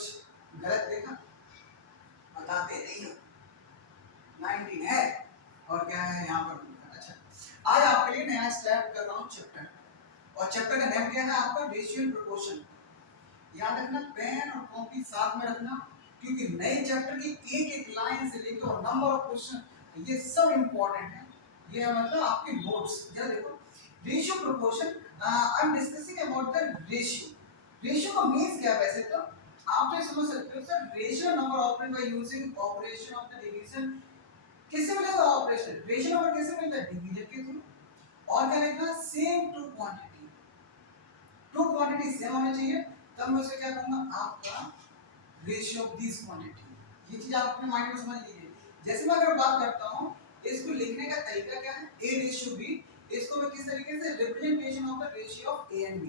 कुछ गलत देखा? बताते नहीं हो। 19 है और क्या है यहाँ पर। अच्छा, आज आपके लिए नया स्टार्ट कर रहा हूँ चैप्टर, और चैप्टर का नाम क्या है आपका? Ratio and proportion. याद रखना, पेन और कॉपी साथ में रखना, क्योंकि नए चैप्टर की एक एक लाइन से लेकर और नंबर ऑफ क्वेश्चन ये सब इंपॉर्टेंट है। ये है मतलब आपके नोट्स। जरा देखो, ratio proportion, I am discussing about the ratio. Ratio का मीन्स क्या है? वैसे तो आप तो समझ सकते हो sir, ratio number operate by using operation of the division. किससे मिलेगा ऑपरेशन? रेशियो नंबर किससे मिलता है? डिवीजन के थ्रू। और क्या लिखना? Same two quantity, two quantity same होनी चाहिए, तब मैं उसे क्या करूंगा? आपका रेशियो ऑफ दिस क्वांटिटी। ये चीज आप अपने माइंड में समझ लीजिए। जैसे मैं अगर बात करता हूं, इसको लिखने का तरीका क्या है? a रेशियो b, इसको मैं किस तरीके से representation of the ratio of a and b।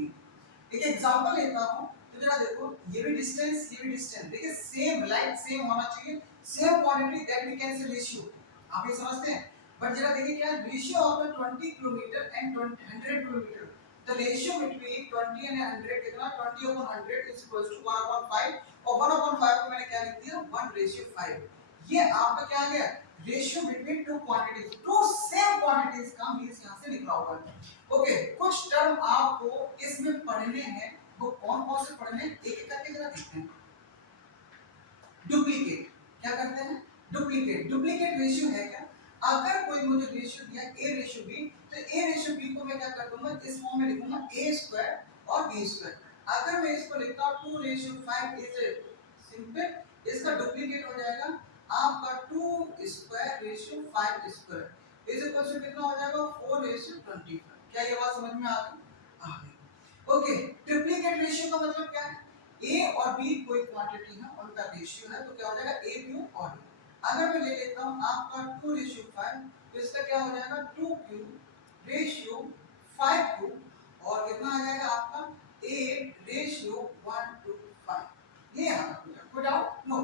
एक एग्जांपल लेता हूं, तो जरा देखो, ये भी डिस्टेंस, ये भी डिस्टेंस, देखिए सेम, लाइक सेम होना चाहिए, same quantity, that we can say ratio. आप ये समझते हैं? बट जरा देखिए क्या है? Ratio of the 20 kilometre and 100 kilometre, the ratio between 20 and 100 कितना? 20 upon 100 is equals to 1 upon 5, और 1 upon 5 को मैंने क्या लिख दिया? 1:5। ये आपका क्या आ गया? Ratio between two quantities, two same quantities का मींस यहां से निकला हुआ है। ओके, कुछ टर्म आपको इसमें पढ़ने हैं, वो कौन कौन से पढ़ने हैं एक एक करके जरा देखते हैं। डुप्लीकेट, क्या करते हैं? डुप्लीकेट। डुप्लीकेट रेशियो है क्या? अगर कोई मुझे रेशियो दिया a रेशियो b, तो a रेशियो b को मैं क्या कर दूंगा? इस फॉर्म में लिखूंगा a स्क्वायर और b स्क्वायर। अगर मैं इसको लिखता हूं 2:5 इज सिंपल, इसका डुप्लीकेट हो जाएगा आपका 2 square ratio 5 square is equal to कितना हो जाएगा? 4:25। क्या ये बात समझ में आ गई? आ गई। ओके, डुप्लीकेट रेशियो का मतलब क्या है? a और b कोई क्वांटिटी है, उनका रेशियो है, तो क्या हो जाएगा? a क्यू और b। अगर मैं ले लेता हूं आपका 2:5, तो इसका क्या हो जाएगा? 2 रेशियो 5 और कितना आ जाएगा आपका? 8:1:5। ये आपका कोई डाउट? नो।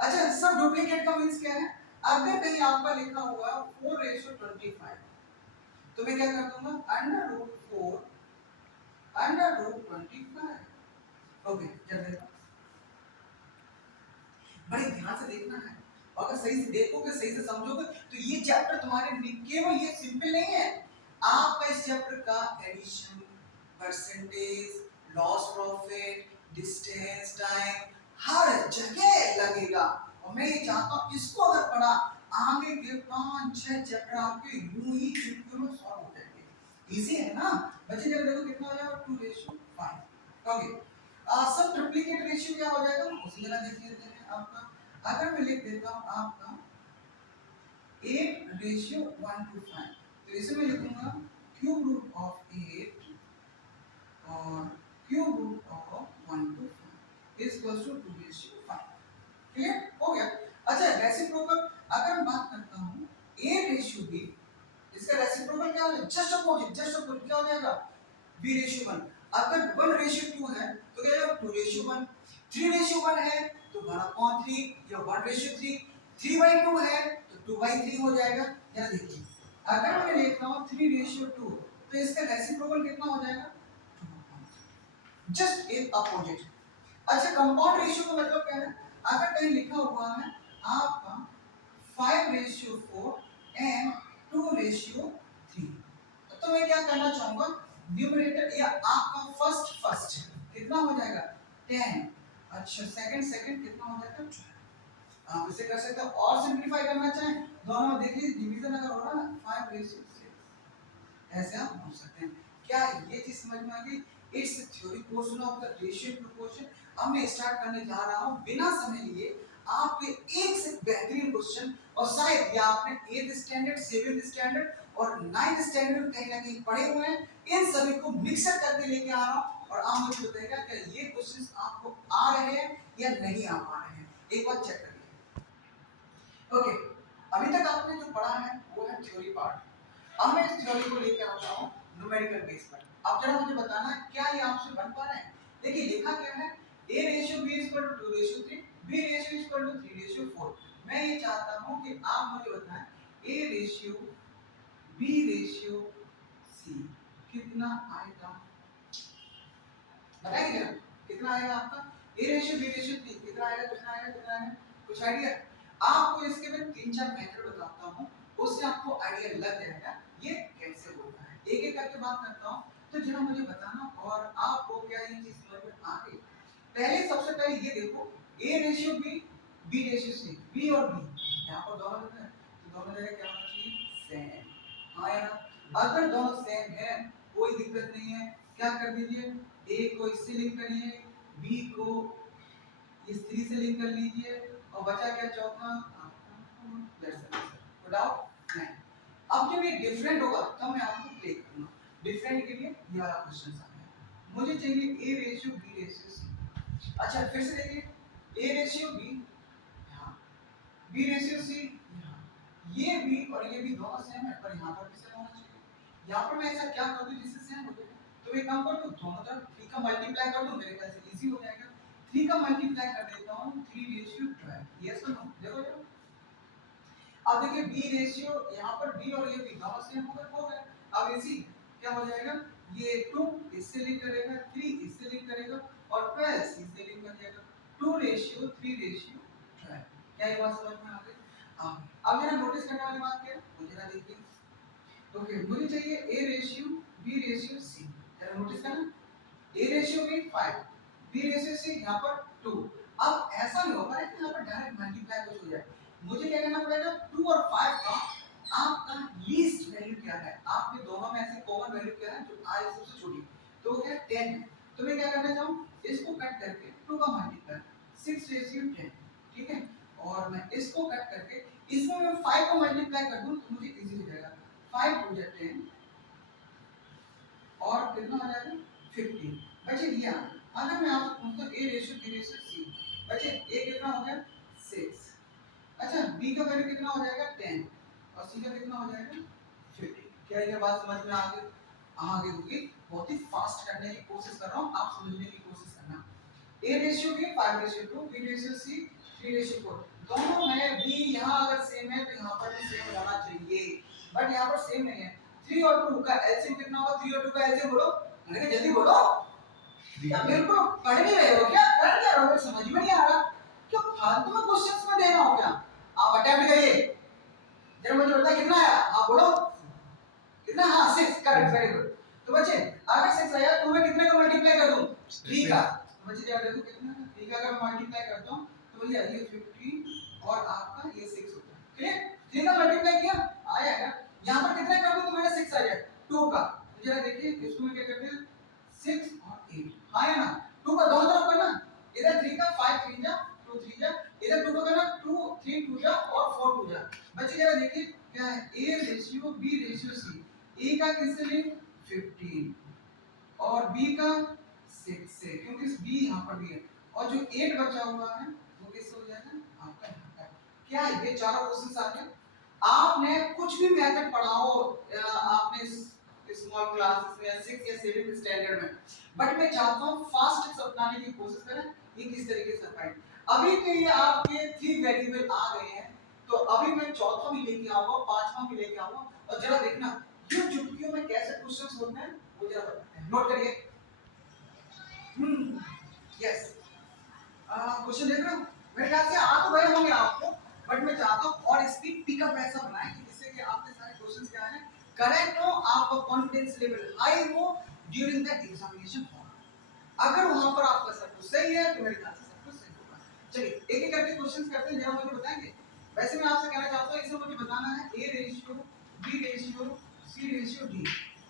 अच्छा, सब डुप्लीकेट का मींस क्या है? अगर कहीं आपका लिखा हुआ 4:25, तो मैं क्या कर दूंगा? √4 √25। ओके, चल देखो, बड़े ध्यान से देखना है, और अगर सही से देखोगे, सही से समझोगे, तो ये चैप्टर तुम्हारे लिए केवल ये सिंपल नहीं है, आपका इस चैप्टर का addition, percentage, loss profit, distance, time हर जगह लगेगा। और मैं ये चाहता हूं इसको अगर पढ़ा, आगे के 5-6 चैप्टर आपके यूं ही चुटकियों में सॉल्व हो जाएंगे। इजी है ना बच्चे? जब देखो कितना हो जाएगा? 2:5। ओके, सब ट्रिप्लिकेट रेशियो क्या हो जाएगा? उसी तरह देख लेते हैं आपका। अगर मैं लिख देता हूं आपका 8:1:5, तो इसे मैं लिखूंगा क्यूब रूट ऑफ 8 और cube root of 1/5 is equal to 2:5। Clear हो गया? अच्छा, रेसिप्रोकल अगर मैं बात करता हूं a/b, इसका रेसिप्रोकल क्या होगा? जस्ट अपोजिट, जस्ट अपोजिट क्या हो जाएगा? b/1। अगर 1:2 है तो क्या होगा? 2:1। 3:1 है तो 1/3 या 1:3। 3/2 है तो 2/3 हो जाएगा। जरा देखिए, अगर मैं लिखता हूं 3:2, तो इसका रेसिप्रोकल कितना हो जाएगा? जस्ट एक अपोजिट। अच्छा, कंपाउंड रेशियो का मतलब क्या है? अगर कहीं लिखा हुआ है आपका 5:4 एंड 2:3, तो मैं क्या करना चाहूंगा? न्यूमरेटर या आपका फर्स्ट कितना हो जाएगा? 10। अच्छा, सेकंड कितना हो जाएगा? 12। आप इसे कर सकते हो, और सिंपलीफाई करना चाहें दोनों में, देख लीजिए डिवीजन अगर हो रहा है 5:6, ऐसे आप पूछ सकते हैं। क्या ये चीज समझ में आ गई? It's theory portion of the ratio proportion. अब मैं स्टार्ट करने जा रहा हूं बिना समय लिए आपके एक से बेहतरीन क्वेश्चन, और शायद ये आपने 8th स्टैंडर्ड, 7th स्टैंडर्ड और 9th स्टैंडर्ड कहीं ना कहीं पढ़े हुए हैं। इन सभी को मिक्सर करके लेके आ रहा हूं, और आप मुझे बताइएगा कि ये क्वेश्चंस आपको आ रहे हैं या नहीं आ पा रहे हैं। एक बार चेक करिए। ओके, अभी तक आपने जो पढ़ा है वो है थ्योरी पार्ट। अब मैं इस थ्योरी को लेकर आता हूँ न्यूमेरिकल बेस पर। अब जरा मुझे बताना क्या ये आपसे बन पा रहा है? देखिए लिखा क्या है? a/b = 2:3, b/3 = 3:4। मैं ये चाहता हूँ कि आप मुझे बताएं a/b/c कितना आएगा? बताइए जरा, कितना आएगा आपका? A ratio B ratio C कितना आएगा कितना आएगा कितना आएगा, कुछ आइडिया? आपको इसके मैं 3-4 मेथड बताता हूँ, उससे आपको आइडिया लग जाएगा ये कैसे होता है। एक एक करके बात करता हूँ, तो जरा मुझे बताना और आपको क्या ये चीज समझ में आ गई? पहले सबसे पहले ये देखो, A ratio B ratio C, B और बी यहाँ पर दोनों जगह है, तो दोनों जगह क्या होना चाहिए, सेम। हाँ या ना? अगर दोनों सेम है कोई दिक्कत नहीं है, क्या कर दीजिए, ए को इससे लिंक करिए, बी को इस 3 से लिंक कर लीजिए, और बचा क्या चौथा, कोई डाउट नहीं। अब जब ये डिफरेंट होगा तब मैं आपको प्ले करूंगा, डिफरेंट के लिए ये वाला क्वेश्चन आ गया। मुझे चाहिए A ratio B ratio C. अच्छा फिर से देखिए, ए रेशियो बी यहाँ, बी रेशियो सी यहाँ, ये बी और ये बी दोनों सेम है, पर यहाँ पर भी सेम होना चाहिए। यहाँ पर मैं ऐसा क्या कर दूं जिससे सेम हो जाए, तो एक काम कर दूं, दोनों तरफ 3 का मल्टीप्लाई कर दूं, मेरे ख्याल से इजी हो जाएगा। 3 का मल्टीप्लाई कर देता हूं, 3 रेशियो 12, यस और नो, देखो देखो। अब देखिए बी रेशियो यहाँ पर बी और ये बी दोनों सेम हो गए। अब इसी क्या हो जाएगा, ये 2 इससे लिंक करेगा, 3 इससे लिंक करेगा और 12 इससे लिंक कर जाएगा, 2 रेशियो 3 रेशियो 12। क्या ये बात समझ में आ गई? हाँ। अब मेरा नोटिस करने वाली बात क्या है, मुझे ना देखिए, ओके मुझे चाहिए A ratio B ratio C, जरा नोटिस करना, A ratio B 5, B ratio C यहाँ पर 2। अब ऐसा नहीं होगा कि यहाँ पर डायरेक्ट मल्टीप्लाई कुछ हो जाए, मुझे क्या करना पड़ेगा, 2 और 5 का आपका लीस्ट वैल्यू क्या है, आपके दोनों में ऐसी कॉमन वैल्यू क्या है जो आई सबसे छोटी, तो वो क्या है 10 है। तो मैं क्या करना चाहूँ, इसको कट करके 2 का मल्टीप्लाई 6 रेशियो 10, ठीक है, और मैं इसको कट करके इसमें मैं 5 को मल्टीप्लाई कर दूं तो मुझे इजी हो जाएगा, 5 टू 10 और कितना हो जाएगा 15। बच्चे ये अगर मैं आपसे पूछता हूं a ratio b ratio c, बच्चे a कितना हो गया 6, अच्छा b का वैल्यू कितना हो जाएगा 10 और c का कितना हो जाएगा 15। क्या ये बात समझ में आ गई होगी? बहुत ही फास्ट करने की कोशिश कर रहा हूं, आप समझने की कोशिश करना। a ratio b 5 ratio 2, b ratio c 3 ratio 4, दोनों में b यहां अगर सेम है तो यहां पर भी सेम होना चाहिए, बट यहां पर सेम नहीं है। 3 और 2 का एलसीएम कितना होगा, 3 और 2 का एलसीएम बोलो, अरे जल्दी बोलो, क्या बिल्कुल पढ़ नहीं रहे हो क्या, कर क्या रहे हो, समझ में नहीं आ रहा, क्यों फालतू में क्वेश्चंस में दे रहा हो क्या? आप अटेम्प्ट करिए, जरा मुझे बताइए कितना आया, आप बोलो कितना, हाँ 6, करेक्ट, वेरी गुड। तो बच्चे अगर 6 आया तो मैं कितने का मल्टीप्लाई कर दूं, 3 का, तो बच्चे जरा देखो कितना, 3 का अगर मल्टीप्लाई करता हूं तो भैया ये 15 और आपका ये 6 होता है, क्लियर? 3 का मल्टीप्लाई किया आया है, यहां पर कितने कर दूं तो मेरा 6 आ जाए 2 का, तो जरा देखिए इसको मैं क्या करते हैं 6 और 8, हाँ है ना, 2 का दोनों तरफ करना, इधर 3 का 5 3 जा 2 3 जा, इधर 2 का करना 2 3 2 जा और 4 2 जा। बच्चे जरा देखिए क्या है, a ratio b ratio c, a का किससे लिंक 15 और b का 6 से, क्योंकि b यहां पर भी है, और जो 8 बचा हुआ है वो किससे हो जाएगा आपका यहाँ का। क्या है ये चारों क्वेश्चंस आ गए? आपने कुछ भी मेथड पढ़ा हो आपने स्मॉल क्लासेस में 6 या 7 स्टैंडर्ड में, बट मैं चाहता हूं फास्ट अपनाने की कोशिश करें, ये किस तरीके से अपनाएं। अभी तो ये आपके 3 वेरिएबल आ गए हैं, तो अभी मैं चौथा भी लेके आऊंगा, पांचवा भी लेके आऊंगा, और जरा देखना ये चुटकियों में कैसे क्वेश्चंस होते हैं वो जरा बताते हैं, नोट करिए। यस, क्वेश्चन देख रहे हो, मेरे ख्याल से आ तो गए होंगे आपको, बट मैं चाहता हूं और स्पीड पिकअप ऐसा बनाएं कि जिससे कि आपके सारे क्वेश्चंस क्या है करेक्ट हो, आपका कॉन्फिडेंस लेवल हाई हो ड्यूरिंग द एग्जामिनेशन हॉल। अगर वहां पर आपका सब कुछ सही है तो मेरे ख्याल से सब कुछ सही होगा। चलिए एक एक करके क्वेश्चंस करते हैं, जरा मुझे बताएंगे। वैसे मैं आपसे कहना चाहता हूं इसमें मुझे बताना है a ratio b ratio c ratio d।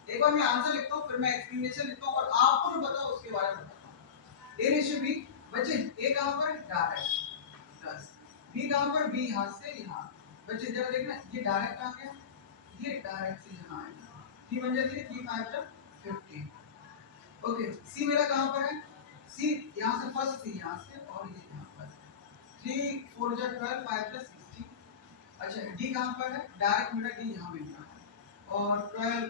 एक बार मैं आंसर लिखता हूं फिर मैं एक्सप्लेनेशन लिखता हूं और आपको जो बताओ उसके बारे में बताता हूं। a रेशियो b, बच्चे a कहां पर डायरेक्ट 10, b कहां पर b यहां से यहां, बच्चे जरा देखना ये डायरेक्ट आ गया, ये डायरेक्ट से यहां आएगा, 3 बन जाती है 3 5 जा 15। ओके सी मेरा कहां पर है, सी यहां से फर्स्ट सी यहां से और ये यहां पर 3 4 जा 12 5 जा 16। अच्छा डी कहां पर है, डायरेक्ट मेरा डी यहां मिल रहा है और 12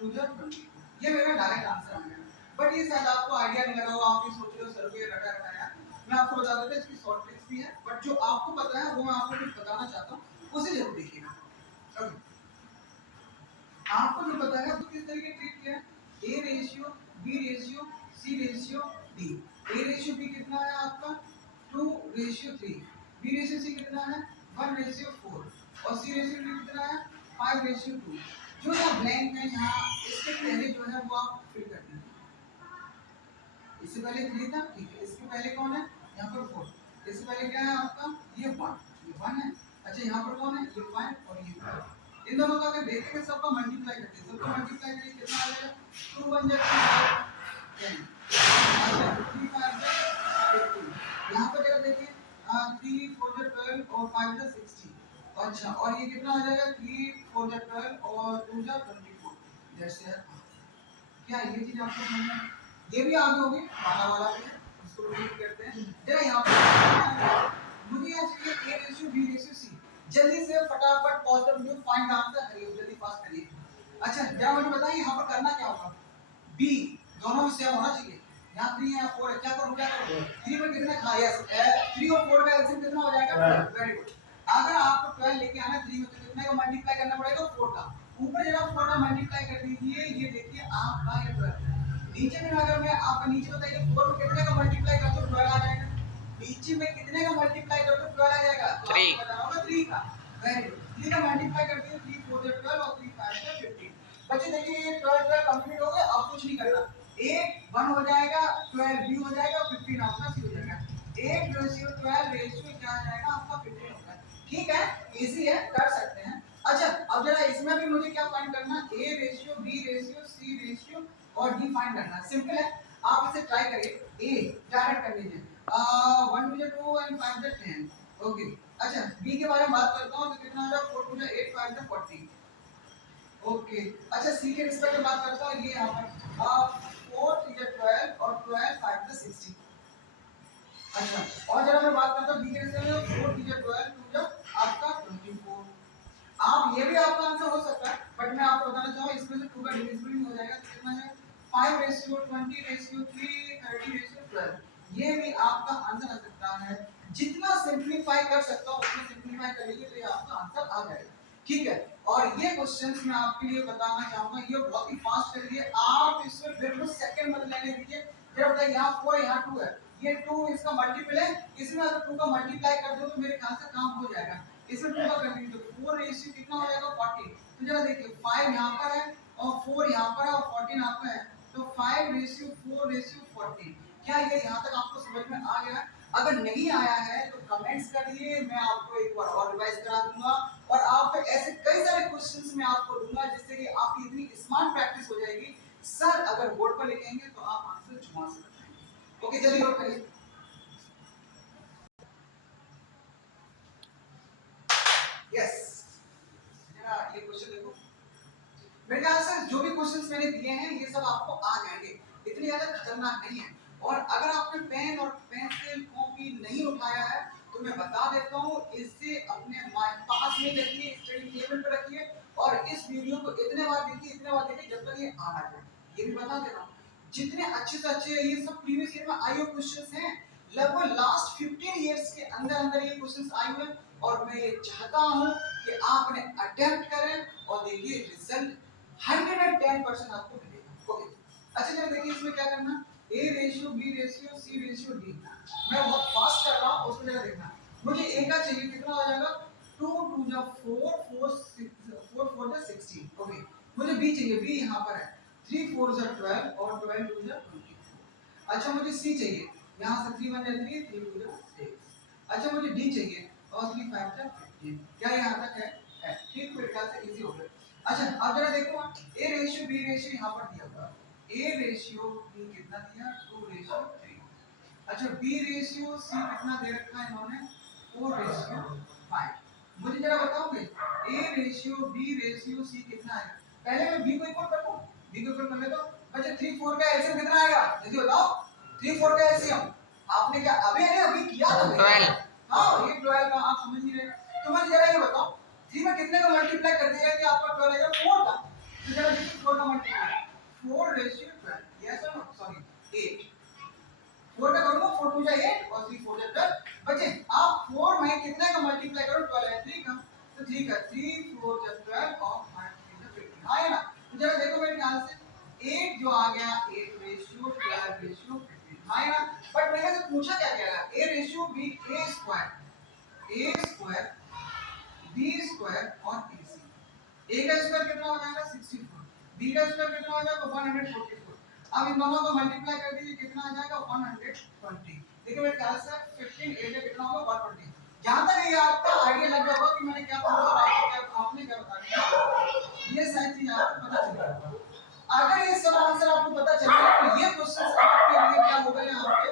2 जा 20, ये मेरा डायरेक्ट आंसर आ गया। बट ये शायद आपको आईडिया नहीं लगा होगा, आप ये सोच रहे हो सर को ये रटा रटा है, मैं आपको बता देता हूं इसकी शॉर्ट ट्रिक्स भी है, बट जो आपको पता है वो मैं आपको कुछ बताना चाहता हूं, उसे जरूर देखिएगा। ओके आपको जो पता है वो किस तरीके ट्रीट किया है, a ratio b ratio c ratio d। a ratio b कितना है आपका रेशियो 3, बी रेशियो सी कितना है 1 रेशियो 4 और सी रेशियो डी कितना है 5 रेशियो 2। जो यहाँ ब्लैंक है यहाँ इसके पहले जो है वो आप फिल कर दीजिए। इससे पहले 3 था, ठीक है। इसके पहले कौन है यहाँ पर 4, इससे पहले क्या है आपका ये 1 है। अच्छा यहाँ पर कौन है ये 5 और ये 5। इन दोनों का अगर देखेंगे सबका मल्टीप्लाई करते हैं, सबका मल्टीप्लाई करिए कितना आ जाएगा 2 1 जा 10 अच्छा 3 5 जा 15। यहाँ पर जरा देखिए 3 4 जा 12 और 5 जा 16। अच्छा और ये कितना आ जाएगा 3 4 जा 12 और 2 जा 24। जैसे क्या ये चीज आपको समझ में ये भी आगे होगी वाला भी इसको रिपीट करते हैं जरा यहाँ पर मुझे यहाँ चाहिए a ratio b ratio c। जल्दी से फटाफट pause the video find the answer करिए जल्दी फास्ट करिए। अच्छा जरा मुझे बताइए यहाँ पर करना क्या होगा b दोनों में सेम होना चाहिए। यहाँ 3 है 4 है क्या करूँ 3 में कितने खा यस 3 और 4 का एलसीएम कितना हो जाएगा 12। Very good. अगर आपको 12 लेके आना 3 में तो कितने का मल्टीप्लाई करना पड़ेगा 4 का। ऊपर जरा 4 का मल्टीप्लाई कर दीजिए ये देखिए आपका ये 12 नीचे में अगर मैं आपको नीचे बताइए 4 में कितने का मल्टीप्लाई कर दो 12 आ जाएगा। नीचे में कितने का मल्टीप्लाई कर दो 12 आ जाएगा तो आपको बताना होगा 3 का। वेरी गुड 3 का मल्टीप्लाई कर दिए 3 4 12 और 3 5 15। बच्चे देखिए ये 12 कंप्लीट हो गया अब कुछ नहीं करना। a 1 हो जाएगा 12 b हो जाएगा 15 आपका c हो जाएगा। 8 रेशियो 12 रेशियो क्या आ जाएगा आपका 15 होगा। ठीक है इजी है कर सकते हैं। अच्छा अब जरा इसमें भी मुझे क्या फाइंड करना a ratio b ratio c ratio और डी फाइंड करना सिंपल है। आप इसे ट्राई करिए a डायरेक्ट कर लीजिए 1 2 2 एंड 5 10 ओके। अच्छा b के बारे में बात करता हूं तो कितना हो जाएगा 4 2 8 5 40 ओके। अच्छा c के रिस्पेक्ट में बात करता हूं ये यहां पर 4 3 12 और 12 5 16। अच्छा और जरा मैं बात करता हूं b के रिस्पेक्ट में 4 3 12 2 आपका 24। आप ये भी आपका आंसर हो सकता है बट मैं आपको बताना चाहूंगा इसमें से 2 का डिविजिबल हो जाएगा तो कितना है 5 रेशियो 20 रेशियो 3 30 रेशियो 12। ये भी आपका आंसर आ सकता है। जितना सिंपलीफाई कर सकता हूं उतना सिंपलीफाई कर लीजिए तो ये आपका आंसर आ जाएगा। ठीक है और ये क्वेश्चंस मैं आपके लिए बताना चाहूंगा ये बहुत ही फास्ट करिए आप इसमें बिल्कुल सेकंड में लेने दीजिए। जरा बताइए यहाँ 4 यहाँ 2 है ये 2 इसका मल्टीपल है इसमें अगर 2 का मल्टीप्लाई कर दो तो मेरे ख्याल से काम हो जाएगा। इसमें 2 का कर दीजिए तो 4 रेशियो कितना हो जाएगा 40। तो जरा देखिए 5 यहाँ पर है और 4 यहाँ पर है और 14 आपका है तो 5 रेशियो 4 रेशियो 14। क्या ये यहाँ तक आपको समझ में आ गया? अगर नहीं आया है तो कमेंट्स करिए मैं आपको एक बार और रिवाइज करा दूंगा और आपको ऐसे कई सारे क्वेश्चंस मैं आपको दूंगा जिससे कि आपकी इतनी स्मार्ट प्रैक्टिस हो जाएगी। सर अगर बोर्ड पर लिखेंगे तो आप आंसर छुपा सकते हैं। ओके जल्दी नोट करिए। यस जरा ये क्वेश्चन देखो मेरे ख्याल से जो भी क्वेश्चंस मैंने दिए हैं ये सब आपको आ जाएंगे इतनी ज्यादा खतरनाक नहीं है। और अगर आपने पेन और पेंसिल कॉपी नहीं उठाया है तो मैं बता देता हूँ इससे अपने पास में रखिए स्टडी टेबल पर रखिए और इस वीडियो को इतने बार देखिए जब तक ये आ ना जाए। ये भी बता दे रहा हूँ जितने अच्छे से अच्छे ये सब प्रीवियस ईयर में आईओ क्वेश्चंस हैं लगभग लास्ट 15 इयर्स के अंदर अंदर ये क्वेश्चंस आए हुए और मैं ये चाहता हूँ कि आप इन्हें अटेम्प्ट करें और देखिए रिजल्ट 110% आपको मिलेगा। ओके अच्छा जरा देखिए इसमें क्या करना a ratio b ratio c ratio d। मैं बहुत फास्ट कर रहा हूं उसको जरा देखना। मुझे a का चाहिए कितना हो जाएगा 2 2 जा 4 4 6 4 4 जा 16। ओके मुझे b चाहिए b यहां पर है 3 4 जा 12 और 12 2 जा 24। अच्छा मुझे c चाहिए यहां से 3 1 जा 3 3 2 जा 6। अच्छा मुझे d चाहिए और 3 5 जा 15। क्या यहां तक है ठीक मेरे ख्याल से इजी हो गया। अच्छा अब जरा देखो a रेशियो b रेशियो यहाँ पर दिया हुआ a रेशियो b कितना दिया 2 रेशियो 3। अच्छा b रेशियो c कितना दे रखा है इन्होंने 4 रेशियो 5। मुझे जरा बताओगे a ratio b ratio c कितना है। पहले मैं b को इक्वल कर दूं b को इक्वल कर लेता हूं। बच्चे 3 4 का एलसीएम कितना आएगा जल्दी बताओ 3 4 का एलसीएम आपने क्या अभी किया था 12। हां ये 12 का आप समझ नहीं रहे तो मुझे जरा ये बताओ 3 में कितने का मल्टीप्लाई कर दिया कि आपका 12 आएगा 4 का। तो जरा देखिए 4 का मल्टीप्लाई 4 रेशियो 12 यस और नो सॉरी 8 4 का करूंगा 4 2 जा 8 और 3 4 जा 12। बच्चे आप 4 में कितने का मल्टीप्लाई करो 12 है 3 का तो 3 का 3 4 जा 12 और 5 3 जा 15 हां है ना। तो जरा देखो मेरे ख्याल से 8 जो आ गया 8 रेशियो 12 रेशियो 15 हां है ना। बट मेरे से पूछा क्या गया है, a ratio b a square b square और ac। a का स्क्वायर कितना हो जाएगा 64, b का स्क्वायर कितना हो जाएगा 144। अब इन दोनों को मल्टीप्लाई कर दीजिए, कितना आ जाएगा 120। देखिए मेरे ख्याल से 15 8 कितना होगा 120। जहां तक ये आपका आइडिया लग गया होगा कि मैंने क्या पूछा और आपने क्या बता दिया, ये सारी चीज आपको पता चल गया। अगर ये सब आंसर आपको पता चल गया तो ये क्वेश्चंस आपके लिए क्या हो गए यहाँ पे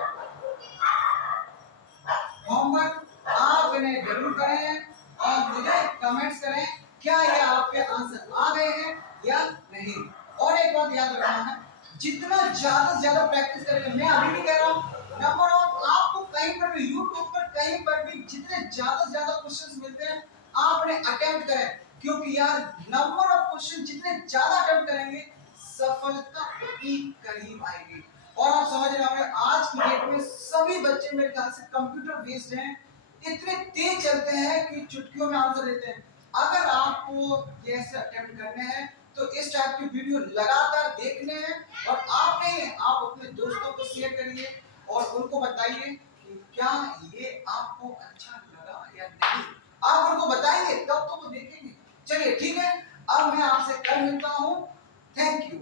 होमवर्क। आप इन्हें जरूर करें और मुझे कमेंट्स करें क्या ये आपके आंसर आ गए हैं या नहीं। और एक बात याद रखना है, जितना ज्यादा से ज्यादा प्रैक्टिस करेंगे, मैं अभी भी कह रहा हूँ नंबर वन, आपको कहीं पर भी यूट्यूब पर कहीं पर भी जितने ज्यादा से ज्यादा क्वेश्चंस मिलते हैं आप उन्हें अटेम्प्ट करें, क्योंकि यार नंबर ऑफ क्वेश्चन जितने ज्यादा अटेम्प्ट करेंगे सफलता उतनी करीब आएगी। और आप समझ रहे होंगे आज की डेट में सभी बच्चे मेरे ख्याल से कंप्यूटर बेस्ड हैं, इतने तेज चलते हैं कि चुटकियों में आंसर देते हैं। अगर आपको ये ऐसे अटेम्प्ट करने हैं तो इस टाइप की वीडियो लगातार देखने हैं, और आप नहीं, आप अपने दोस्तों को शेयर करिए और उनको बताइए कि क्या ये आपको अच्छा लगा या नहीं। आप उनको बताएंगे तब तो वो देखेंगे। चलिए ठीक है, अब मैं आपसे कल मिलता हूँ। Thank you.